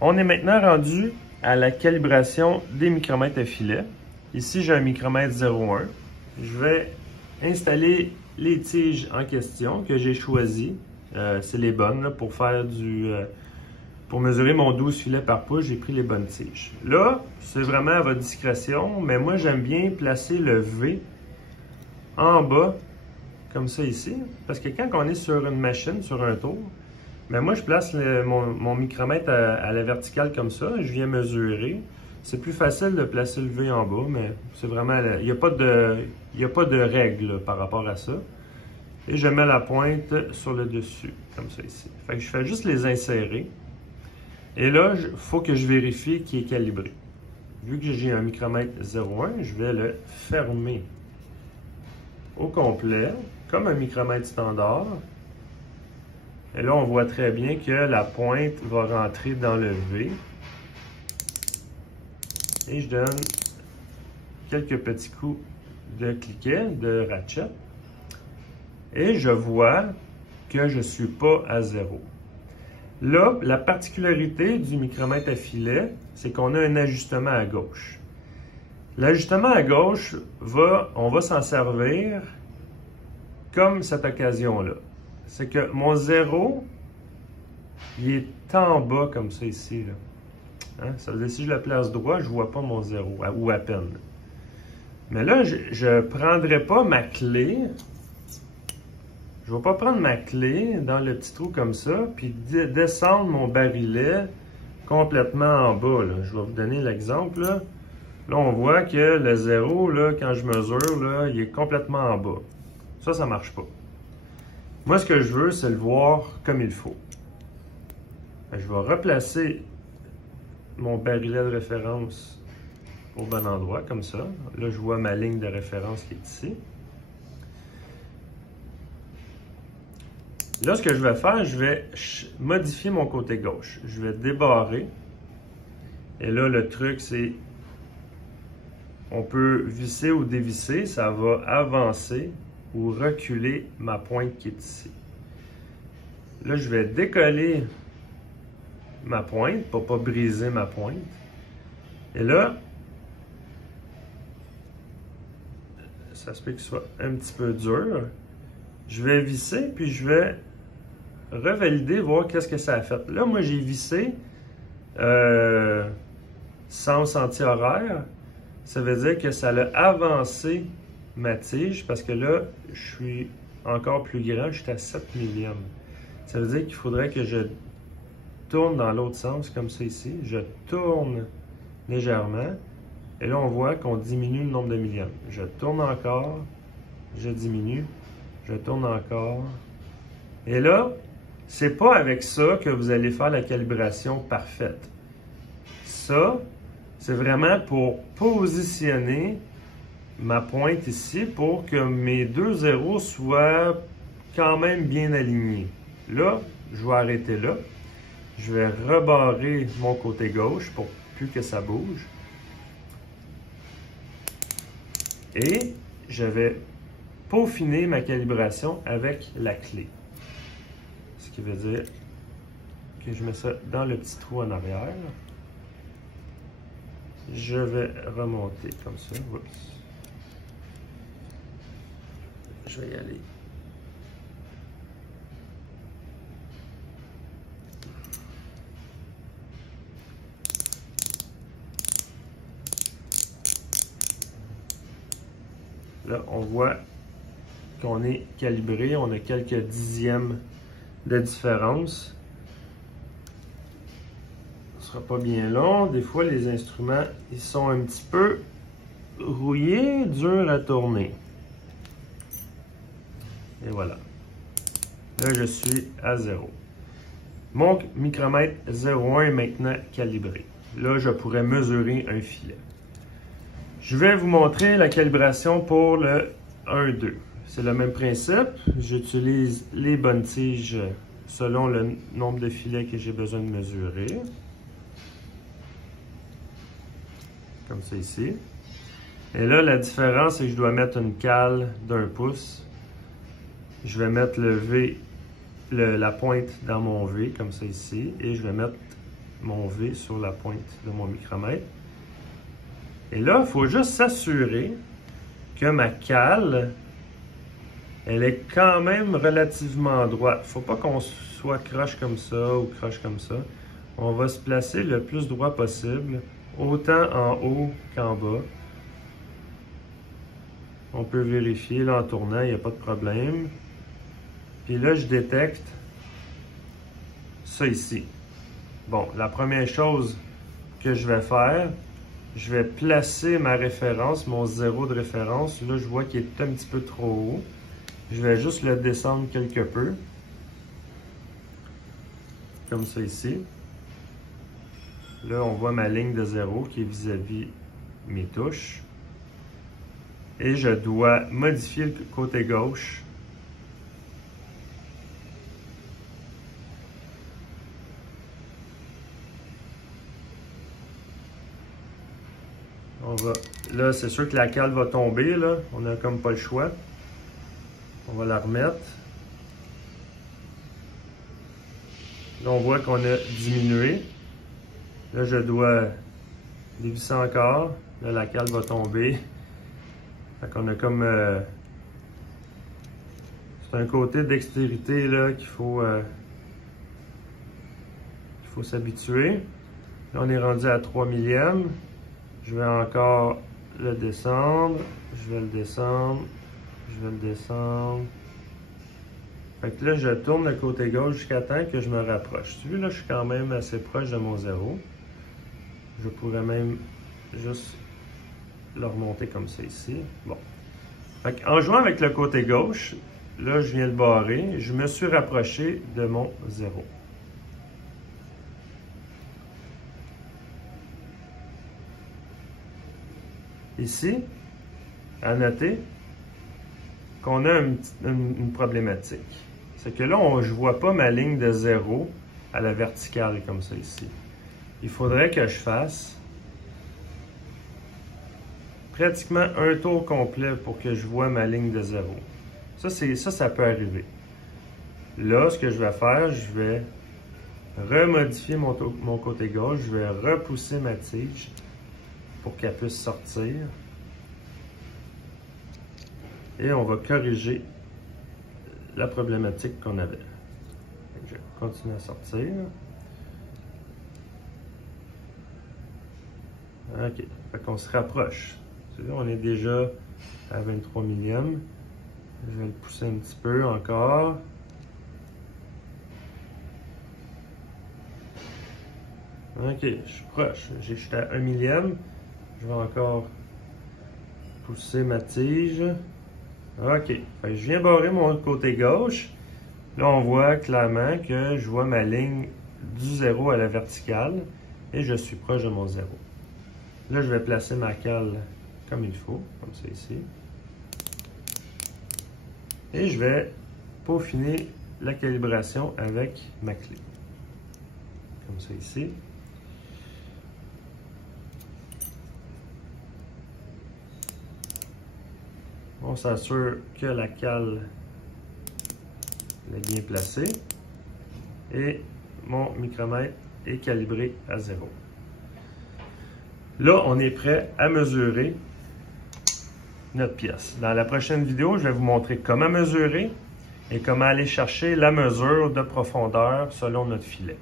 On est maintenant rendu à la calibration des micromètres à filet. Ici, j'ai un micromètre 0,1. Je vais installer les tiges en question que j'ai choisies. C'est les bonnes là, pour faire pour mesurer mon 12 filets par pouce, j'ai pris les bonnes tiges. Là, c'est vraiment à votre discrétion, mais moi, j'aime bien placer le V en bas, comme ça ici. Parce que quand on est sur une machine, sur un tour, mais moi, je place mon micromètre à la verticale comme ça. Je viens mesurer. C'est plus facile de placer le V en bas, mais c'est vraiment... Il n'y a pas de règle là, par rapport à ça. Et je mets la pointe sur le dessus, comme ça ici. Fait que je fais juste les insérer. Et là, il faut que je vérifie qu'il est calibré. Vu que j'ai un micromètre 0,1, je vais le fermer au complet, comme un micromètre standard. Et là, on voit très bien que la pointe va rentrer dans le V. Et je donne quelques petits coups de cliquet, de ratchet. Et je vois que je ne suis pas à 0. Là, la particularité du micromètre à filet, c'est qu'on a un ajustement à gauche. L'ajustement à gauche, on va s'en servir comme cette occasion-là. C'est que mon 0, il est en bas comme ça ici. Là. Hein? Ça veut dire que si je le place droit, je ne vois pas mon 0, ou à peine. Mais là, je ne prendrai pas ma clé. Je ne vais pas prendre ma clé dans le petit trou comme ça, puis descendre mon barillet complètement en bas. Là. Je vais vous donner l'exemple. Là. On voit que le 0, là, quand je mesure, là, il est complètement en bas. Ça ne marche pas. Moi, ce que je veux, c'est le voir comme il faut. Je vais replacer mon barillet de référence au bon endroit, comme ça. Là, je vois ma ligne de référence qui est ici. Là, ce que je vais faire, je vais modifier mon côté gauche. Je vais débarrer. Et là, le truc, c'est on peut visser ou dévisser. Ça va avancer ou reculer ma pointe qui est ici. Là, je vais décoller ma pointe pour ne pas briser ma pointe. Et là, ça se peut qu'il soit un petit peu dur. Je vais visser, puis je vais revalider, voir qu'est-ce que ça a fait. Là, moi, j'ai vissé sens anti-horaire. Ça veut dire que ça a avancé ma tige, parce que là, je suis encore plus grand, je suis à 7 millièmes. Ça veut dire qu'il faudrait que je tourne dans l'autre sens, comme ça ici. Je tourne légèrement, et là, on voit qu'on diminue le nombre de millièmes. Je tourne encore, je diminue. Je tourne encore. Et là, c'est pas avec ça que vous allez faire la calibration parfaite. Ça, c'est vraiment pour positionner ma pointe ici pour que mes deux zéros soient quand même bien alignés. Là, je vais arrêter là. Je vais rebarrer mon côté gauche pour plus que ça bouge. Et je vais peaufiner ma calibration avec la clé. Ce qui veut dire que je mets ça dans le petit trou en arrière. Je vais remonter comme ça. Oups. Je vais y aller. Là, on voit qu'on est calibré, on a quelques dixièmes de différence. Ce ne sera pas bien long. Des fois, les instruments, ils sont un petit peu rouillés, durs à tourner. Et voilà. Là, je suis à 0. Mon micromètre 0,1 est maintenant calibré. Là, je pourrais mesurer un filet. Je vais vous montrer la calibration pour le 1-2. C'est le même principe. J'utilise les bonnes tiges selon le nombre de filets que j'ai besoin de mesurer. Comme ça ici. Et là, la différence, c'est que je dois mettre une cale d'1 pouce. Je vais mettre le V, la pointe dans mon V, comme ça ici. Et je vais mettre mon V sur la pointe de mon micromètre. Et là, il faut juste s'assurer que ma cale, elle est quand même relativement droite. Il ne faut pas qu'on soit croche comme ça ou croche comme ça. On va se placer le plus droit possible, autant en haut qu'en bas. On peut vérifier là en tournant, il n'y a pas de problème. Puis là, je détecte ça ici. Bon, la première chose que je vais faire, je vais placer ma référence, mon zéro de référence. Là, je vois qu'il est un petit peu trop haut. Je vais juste le descendre quelque peu. Comme ça ici. Là, on voit ma ligne de zéro qui est vis-à-vis mes touches. Et je dois modifier le côté gauche. Là, c'est sûr que la cale va tomber, là. On n'a comme pas le choix. On va la remettre. Là, on voit qu'on a diminué. Là, je dois dévisser encore. Là, la cale va tomber. Fait qu'on a comme... c'est un côté dextérité, là, qu'il faut s'habituer. Là, on est rendu à 3 millièmes. Je vais encore le descendre. Je vais le descendre. Je vais le descendre. Fait que là, je tourne le côté gauche jusqu'à temps que je me rapproche. Tu vois, là, je suis quand même assez proche de mon zéro. Je pourrais même juste le remonter comme ça ici. Bon. Fait en jouant avec le côté gauche, là, je viens le barrer. Je me suis rapproché de mon zéro. Ici, à noter qu'on a une problématique. C'est que là, je ne vois pas ma ligne de zéro à la verticale comme ça ici. Il faudrait que je fasse pratiquement un tour complet pour que je vois ma ligne de zéro. Ça peut arriver. Là, ce que je vais faire, je vais remodifier mon côté gauche. Je vais repousser ma tige pour qu'elle puisse sortir. Et on va corriger la problématique qu'on avait. Je vais continuer à sortir. OK. Fait qu'on se rapproche. Là, on est déjà à 23 millièmes. Je vais le pousser un petit peu encore. OK, je suis proche. J'étais à 1 millième. Je vais encore pousser ma tige. OK. Fait que je viens barrer mon côté gauche. Là, on voit clairement que je vois ma ligne du zéro à la verticale et je suis proche de mon zéro. Là, je vais placer ma cale comme il faut, comme ça ici. Et je vais peaufiner la calibration avec ma clé. Comme ça ici. On s'assure que la cale est bien placée et mon micromètre est calibré à 0. Là, on est prêt à mesurer notre pièce. Dans la prochaine vidéo, je vais vous montrer comment mesurer et comment aller chercher la mesure de profondeur selon notre filet.